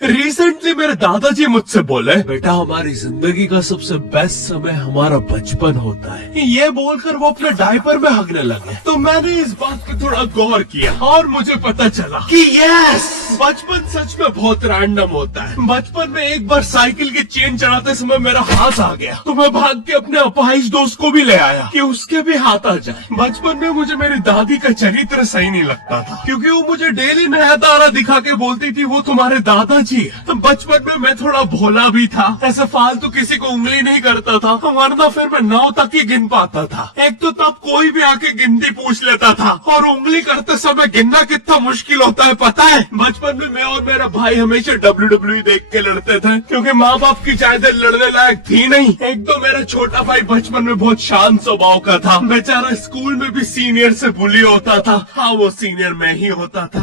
Recently मेरे दादाजी मुझसे बोले, बेटा हमारी जिंदगी का सबसे बेस्ट समय हमारा बचपन होता है। ये बोलकर वो अपने डायपर में हगने लगे। तो मैंने इस बात पे थोड़ा गौर किया और मुझे पता चला कि यस, बचपन सच में बहुत रैंडम होता है। बचपन में एक बार साइकिल की चेन चढ़ाते समय मेरा हाथ आ गया, तो मैं भाग के अपने अपाहिज दोस्त को भी ले आया कि उसके भी हाथ आ जाए। बचपन में मुझे मेरी दादी का चरित्र सही नहीं लगता था, क्योंकि वो मुझे डेली नया तारा दिखा के बोलती थी वो तुम्हारे दादाजी। बचपन में मैं थोड़ा भोला भी था, ऐसे फालतू किसी को उंगली नहीं करता था, वरना फिर मैं 9 तक ही गिन पाता था। एक तो तब कोई भी आके गिनती पूछ लेता था, और उंगली करते समय गिनना कितना मुश्किल होता है पता है। बचपन में मैं और मेरा भाई हमेशा WWE देख के लड़ते थे, क्योंकि माँ बाप की जायदाद लड़ने लायक थी नहीं। एक तो मेरा छोटा भाई बचपन में बहुत शांत स्वभाव का था, बेचारा स्कूल में भी सीनियर से बुली होता था। हाँ, वो सीनियर मैं ही होता था।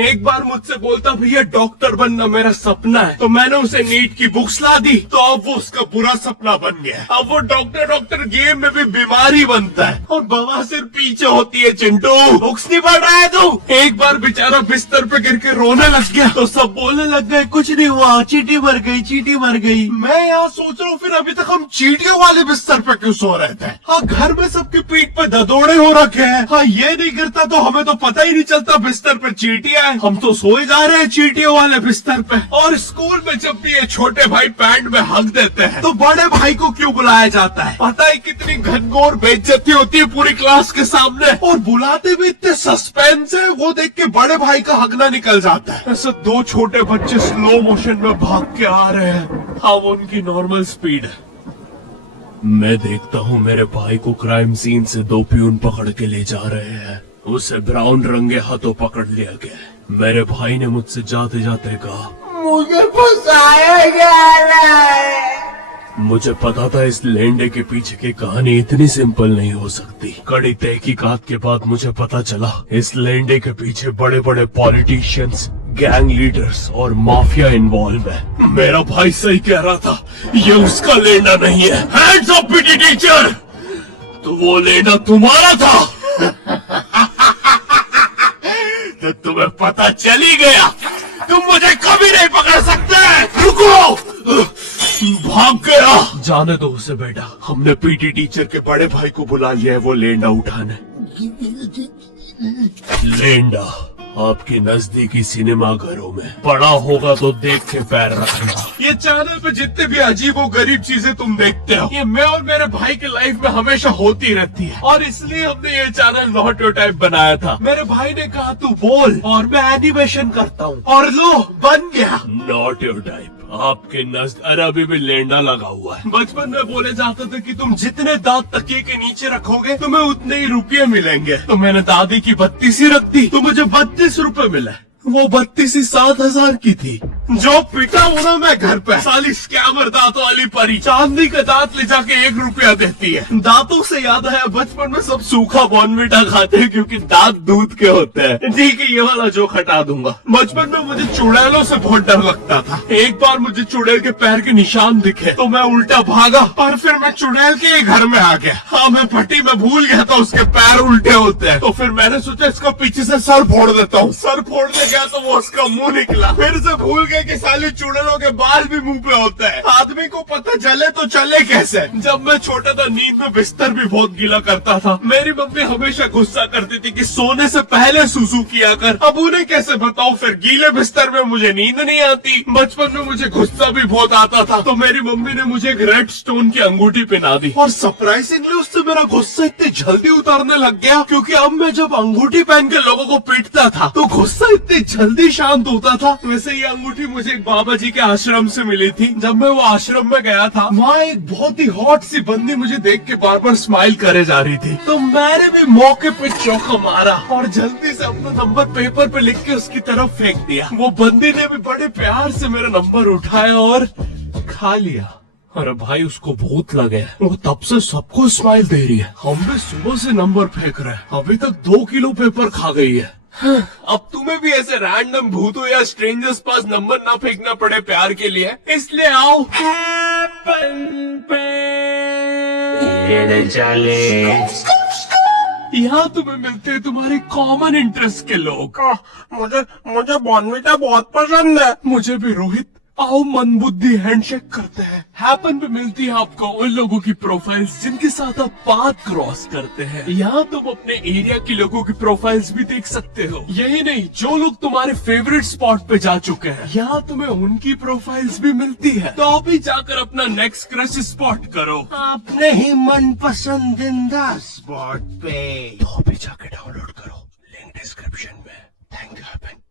एक बार मुझसे बोलता, भैया डॉक्टर बनना मेरा सपना है। तो मैंने उसे नीट की बुक्स ला दी, तो अब वो उसका बुरा सपना बन गया। अब वो डॉक्टर गेम में भी बीमारी बनता है, और बवासीर पीछे होती है। चिंटू, बुक्स नहीं पढ़ रहा है तू? एक बार बेचारा बिस्तर पे गिर के रोने लग गया, तो सब बोलने लग गए कुछ नहीं हुआ, चींटी मर गई, चींटी मर गई। मैं यहाँ सोच रहा हूँ फिर अभी तक हम चींटियों वाले बिस्तर पे क्यों सो रहे थे? हाँ, घर में सबकी पीठ पे ददोड़े हो रखे हैं। हाँ, ये नहीं गिरता तो हमें तो पता ही नहीं चलता बिस्तर पे चींटियां हैं। हम तो सोए जा रहे हैं चींटियों वाले बिस्तर पे। और स्कूल में जब भी ये छोटे भाई पैंट में हक देते हैं, तो बड़े भाई को क्यों बुलाया जाता है? पता है कितनी घनघोर बेइज्जती होती है पूरी क्लास के सामने, और बुलाते भी इतने सस्पेंस है, वो देख के बड़े भाई का हगना निकल जाता है। ऐसे 2 छोटे बच्चे स्लो मोशन में भाग के आ रहे हैं। हाँ, वो उनकी नॉर्मल स्पीड है। मैं देखता हूँ मेरे भाई को क्राइम सीन से 2 प्यून पकड़ के ले जा रहे हैं। उसे ब्राउन रंगे हाथों पकड़ लिया गया। मेरे भाई ने मुझसे जाते जाते कहा, मुझे फंसाया जा रहा है। मुझे पता था इस लेंडे के पीछे की कहानी इतनी सिंपल नहीं हो सकती। कड़ी तहकीकात के बाद मुझे पता चला इस लेंडे के पीछे बड़े बड़े पॉलिटिशियंस, गैंग लीडर्स और माफिया इन्वॉल्व है। मेरा भाई सही कह रहा था, ये उसका लेंडा नहीं है। हैंड्स अप पीटी टीचर, तो वो लेंडा तुम्हारा था। तो तुम्हें पता चल ही गया, तुम मुझे कभी नहीं पकड़ सकते। रुको, भाग गया। जाने दो उसे बेटा, हमने पीटी टीचर के बड़े भाई को बुला लिया है वो लेंडा उठाने। लेंडा आपके नजदीकी सिनेमा घरों में पड़ा होगा तो देख के पैर रखना। ये चैनल पे जितने भी अजीब और गरीब चीजें तुम देखते हो, ये मैं और मेरे भाई के लाइफ में हमेशा होती रहती है, और इसलिए हमने ये चैनल नॉट योर टाइप बनाया था। मेरे भाई ने कहा तू बोल और मैं एनिमेशन करता हूँ, और लो बन गया नॉट योर टाइप। आपके नज़द अरे अभी भी लेंडा लगा हुआ है। बचपन में बोले जाते थे कि तुम जितने दांत तकिए के नीचे रखोगे तुम्हें उतने ही रुपये मिलेंगे। तो मैंने दादी की 32 ही रख दी, तो मुझे 32 रुपए मिले। वो 32 ही 7,000 की थी। जो पिटा हूँ ना मैं घर पे, साली स्कैमर दांतों वाली परी चांदी का दांत ले जाके 1 रुपया देती है। दांतों से याद आया, बचपन में सब सूखा बॉर्नविटा खाते हैं क्योंकि दांत दूध के होते हैं। ठीक है, ये वाला जोक हटा दूंगा। बचपन में मुझे चुड़ैलों से बहुत डर लगता था। एक बार मुझे चुड़ैल के पैर के निशान दिखे तो मैं उल्टा भागा, पर फिर मैं चुड़ैल के घर में आ गया। हाँ, मैं फटी में भूल गया था उसके पैर उल्टे होते हैं। तो फिर मैंने सोचा इसका पीछे से सर फोड़ देता हूँ। सर फोड़ने गया तो वो उसका मुंह निकला। फिर से भूल गए कि साली चुड़ैलों के बाल भी मुंह पे होते हैं। आदमी को पता चले तो चले कैसे। जब मैं छोटा था नींद में बिस्तर भी बहुत गीला करता था। मेरी मम्मी हमेशा गुस्सा करती थी कि सोने से पहले सुसु किया कर। अब उन्हें कैसे बताओ, फिर गीले बिस्तर में मुझे नींद नहीं आती। बचपन में मुझे गुस्सा भी बहुत आता था, तो मेरी मम्मी ने मुझे एक रेड स्टोन की अंगूठी पहना दी, और सरप्राइजिंगली उससे मेरा गुस्सा इतनी जल्दी उतरने लग गया, क्योंकि अब मैं जब अंगूठी पहन के लोगों को पीटता था तो गुस्सा इतनी जल्दी शांत होता था। वैसे ये अंगूठी मुझे एक बाबा जी के आश्रम से मिली थी। जब मैं वो आश्रम में गया था, वहाँ एक बहुत ही हॉट सी बंदी मुझे देख के बार बार स्माइल करे जा रही थी, तो मैंने भी मौके पे चौका मारा और जल्दी से अपना नंबर पेपर पे लिख के उसकी तरफ फेंक दिया। वो बंदी ने भी बड़े प्यार से मेरा नंबर उठाया और खा लिया। अरे भाई, उसको भूत लगे, वो तब से सबको स्माइल दे रही है। हम भी सुबह से नंबर फेंक रहे हैं, अभी तक 2 किलो पेपर खा गई है। अब तुम्हें भी ऐसे रैंडम भूतों या स्ट्रेंजर्स पास नंबर ना फेंकना पड़े प्यार के लिए, इसलिए आओ यहाँ तुम्हें मिलते हैं तुम्हारे कॉमन इंटरेस्ट के लोग। मुझे बॉर्नविटा बहुत पसंद है। मुझे भी रोहित। आओ मन बुद्धि हैंडशेक करते हैं। हैपन पे मिलती है आपको उन लोगों की प्रोफाइल्स जिनके साथ आप पाथ क्रॉस करते हैं। यहाँ तुम अपने एरिया के लोगों की प्रोफाइल्स भी देख सकते हो। यही नहीं, जो लोग तुम्हारे फेवरेट स्पॉट पे जा चुके हैं, यहाँ तुम्हें उनकी प्रोफाइल्स भी मिलती है। तो आप भी जाकर अपना नेक्स्ट क्रश स्पॉट करो अपने ही मन पसंदीदा स्पॉट पे। तो भी जाके डाउनलोड करो, लिंक डिस्क्रिप्शन में। Thank you happen.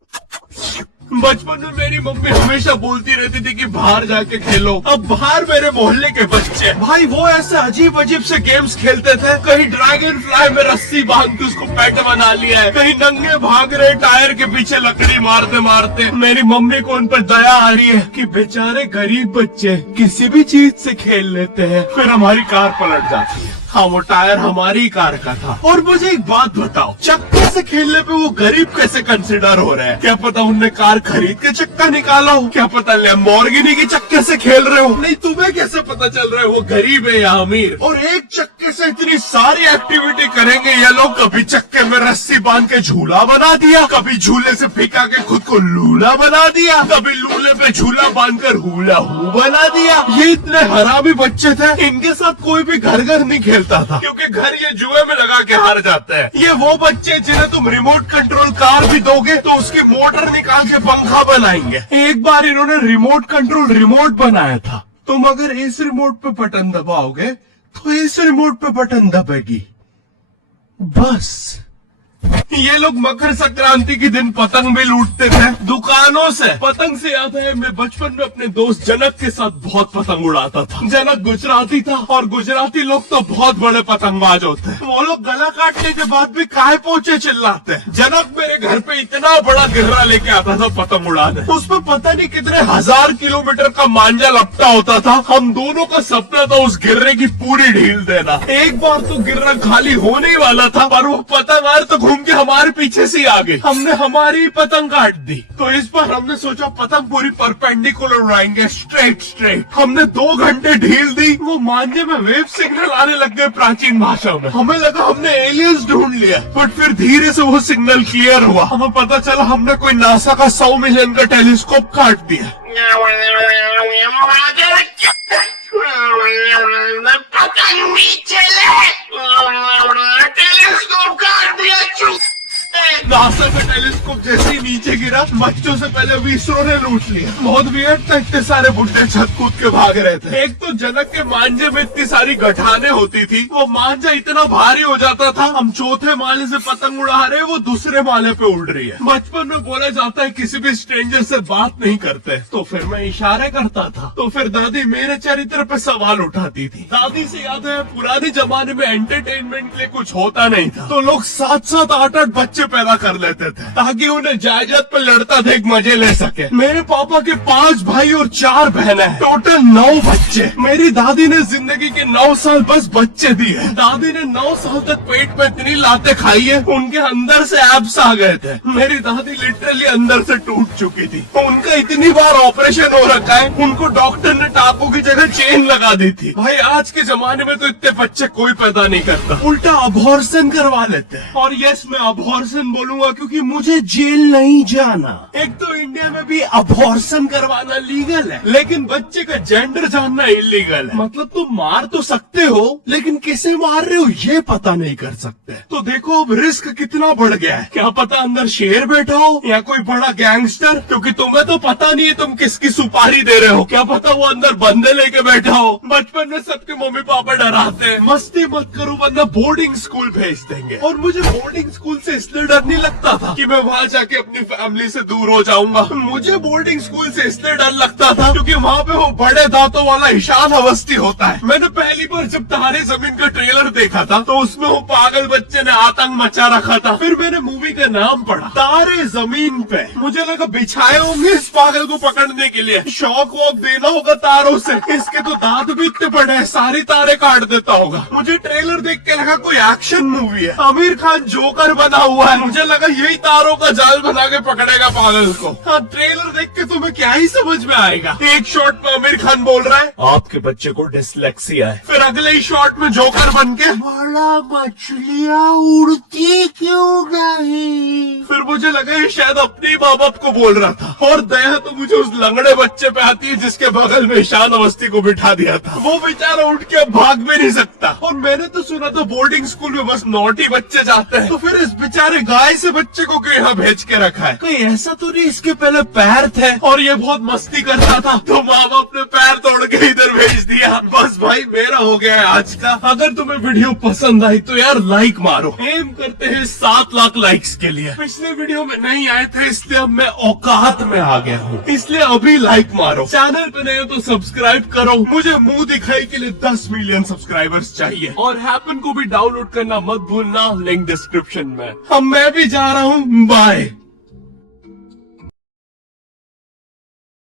बचपन में मेरी मम्मी हमेशा बोलती रहती थी कि बाहर जाके खेलो। अब बाहर मेरे मोहल्ले के बच्चे भाई वो ऐसे अजीब अजीब से गेम्स खेलते थे। कहीं ड्रैगन फ्लाई में रस्सी बांध के उसको पेट बना लिया है, कहीं नंगे भाग रहे टायर के पीछे लकड़ी मारते मारते। मेरी मम्मी को उन पर दया आ रही है कि बेचारे गरीब बच्चे किसी भी चीज से खेल लेते हैं। फिर हमारी कार पलट जाती है। हाँ, वो टायर हमारी कार का था। और मुझे एक बात बताओ, चक्के से खेलने पे वो गरीब कैसे कंसिडर हो रहे हैं? क्या पता उनने कार खरीद के चक्का निकाला हो, क्या पता लैम्बोर्गिनी के चक्के से खेल रहे हो। नहीं, तुम्हें कैसे पता चल रहा है वो गरीब है या अमीर? और एक चक्के से इतनी सारी एक्टिविटी करेंगे ये लोग। कभी चक्के में रस्सी बांध के झूला बना दिया, कभी झूले से फिका के खुद को लूला बना दिया, कभी लूले पे झूला बांधकर हुला हू बना दिया। ये इतने हरामी बच्चे थे, इनके साथ कोई भी घर घर नहीं खेलता था, क्योंकि घर ये जुए में लगा के हार जाते हैं। ये वो बच्चे जिन्हें तुम रिमोट कंट्रोल कार भी दोगे तो उसकी मोटर निकाल के पंखा बनाएंगे। एक बार इन्होंने रिमोट कंट्रोल रिमोट बनाया था। तुम अगर इस रिमोट पे बटन दबाओगे तो इस रिमोट पे बटन दबेगी, बस। ये लोग मकर संक्रांति के दिन पतंग भी लूटते थे दुकानों से। पतंग से याद है, मैं बचपन में अपने दोस्त जनक के साथ बहुत पतंग उड़ाता था। जनक गुजराती था और गुजराती लोग तो बहुत बड़े पतंगबाज होते हैं। वो लोग गला काटने के बाद भी काय पोचे चिल्लाते हैं। जनक मेरे घर पे इतना बड़ा गिर्रा लेके आता था पतंग उड़ाने। उसमें पता नहीं कितने 1000 किलोमीटर का मांझा लपटा होता था। हम दोनों का सपना था उस गिर्रे की पूरी ढील देना। एक बार तो गिर्रा खाली होने ही वाला था, पर वो पतंग तो घूम के हमारे पीछे से आ गई। हमने हमारी पतंग काट दी। तो इस पर हमने सोचा पतंग पूरी परपेंडिकुलर उड़ाएंगे, स्ट्रेट। हमने 2 घंटे ढील दी। वो मांझे में वेव सिग्नल आने लग गए प्राचीन भाषा में। हमें लगा हमने एलियंस ढूंढ लिया, बट फिर धीरे से वो सिग्नल क्लियर हुआ। हमें पता चला हमने कोई नासा का 100 मिलियन का टेलीस्कोप काट दिया। टेलीस्कोप काट दिया। नासा का टेलीस्कोप जैसे ही नीचे गिरा, बच्चों से पहले विसरो ने लूट लिया। बहुत वियर्ड था, इतने सारे बुड्ढे छत कूद के भाग रहे थे। एक तो जनक के मांझे में इतनी सारी गठाने होती थी, वो मांझा इतना भारी हो जाता था। हम चौथे माले से पतंग उड़ा रहे, वो दूसरे माले पे उड़ रही है। बचपन में बोला जाता है किसी भी स्ट्रेंजर से बात नहीं करते, तो फिर मैं इशारे करता था। तो फिर दादी मेरे चरित्र पे सवाल उठाती थी। दादी से याद है, पुराने जमाने में एंटरटेनमेंट के लिए कुछ होता नहीं था, तो लोग 7-7, 8-8 बच्चे पैदा कर लेते थे ताकि उन्हें जायदाद पर लड़ता देख मजे ले सके। मेरे पापा के 5 भाई और 4 बहनें हैं, टोटल 9 बच्चे। मेरी दादी ने जिंदगी के 9 साल बस बच्चे दिए। दादी ने 9 साल तक पेट में इतनी लाते खाई है, उनके अंदर से एब्स आ गए थे। मेरी दादी लिटरली अंदर से टूट चुकी थी। उनका इतनी बार ऑपरेशन हो रखा है, उनको डॉक्टर ने टाकों की जगह चेन लगा दी थी। भाई आज के जमाने में तो इतने बच्चे कोई पैदा नहीं करता, उल्टा अबॉर्शन करवा लेते हैं। और यस, मैं अबॉर्शन बोलूंगा क्योंकि मुझे जेल नहीं जाना। एक तो इंडिया में भी अबॉर्शन करवाना लीगल है, लेकिन बच्चे का जेंडर जानना इलीगल है। मतलब तुम मार तो सकते हो, लेकिन किसे मार रहे हो ये पता नहीं कर सकते। तो देखो अब रिस्क कितना बढ़ गया है। क्या पता अंदर शेर बैठा हो या कोई बड़ा गैंगस्टर, क्योंकि तुम्हें तो पता नहीं है तुम किसकी सुपारी दे रहे हो। क्या पता वो अंदर बंदे लेके बैठा हो। बचपन में सबके मम्मी पापा डराते हैं, मस्ती मत करो वरना बोर्डिंग स्कूल भेज देंगे। और मुझे बोर्डिंग स्कूल से इसलिए डर नहीं लगता था कि मैं वहाँ जाके अपनी फैमिली से दूर हो जाऊंगा। मुझे बोर्डिंग स्कूल से इसलिए डर लगता था क्योंकि वहाँ पे वो बड़े दांतों वाला ईशान अवस्थी होता है। मैंने पहली बार जब तारे जमीन का ट्रेलर देखा था तो उसमें वो पागल बच्चे ने आतंक मचा रखा था। फिर मैंने मूवी का नाम पढ़ा, तारे जमीन पे। मुझे लगा बिछाए होंगे इस पागल को पकड़ने के लिए, शौक वॉक देना होगा तारों से। इसके तो दांत भी इतने बड़े हैं, सारी तारे काट देता होगा। मुझे ट्रेलर देख के लगा कोई एक्शन मूवी है, आमिर खान जोकर बना हुआ है। मुझे लगा यही तारों का जाल बना के पकड़ेगा पागल को। हाँ, ट्रेलर देख के तुम्हें क्या ही समझ में आएगा। एक शॉट में आमिर खान बोल रहा है आपके बच्चे को डिसलेक्सिया है, फिर अगले ही शॉट में जोकर बन के बड़ा मछलियाँ उड़ती क्यों नहीं? फिर मुझे लगा ये शायद अपने माँ बाप को बोल रहा था। और दया तो मुझे उस लंगड़े बच्चे पे आती है जिसके बगल में ईशान अवस्थी को बिठा दिया था। वो बेचारा उठ के अब भाग भी नहीं सकता। और मैंने तो सुना था बोर्डिंग स्कूल में बस नॉटी बच्चे जाते हैं, तो फिर इस बेचारे गाय से बच्चे को क्यों यहाँ भेज के रखा है? कहीं ऐसा तो नहीं इसके पहले पैर थे और ये बहुत मस्ती करता था तो माँ बाप ने पैर तोड़ के इधर भेज दिया। बस भाई मेरा हो गया है आज का। अगर तुम्हें वीडियो पसंद आई तो यार लाइक मारो। एम करते हैं 7 लाख लाइक्स के लिए। पिछले वीडियो में नहीं आए थे इसलिए अब मैं औकात में आ गया हूँ, इसलिए अभी लाइक मारो। चैनल पे नए हो तो सब्सक्राइब करो। मुझे मुंह दिखाई के लिए 10 मिलियन सब्सक्राइबर्स चाहिए। और हैपन को भी डाउनलोड करना मत भूलना, लिंक डिस्क्रिप्शन में। अब मैं भी जा रहा हूँ, बाय।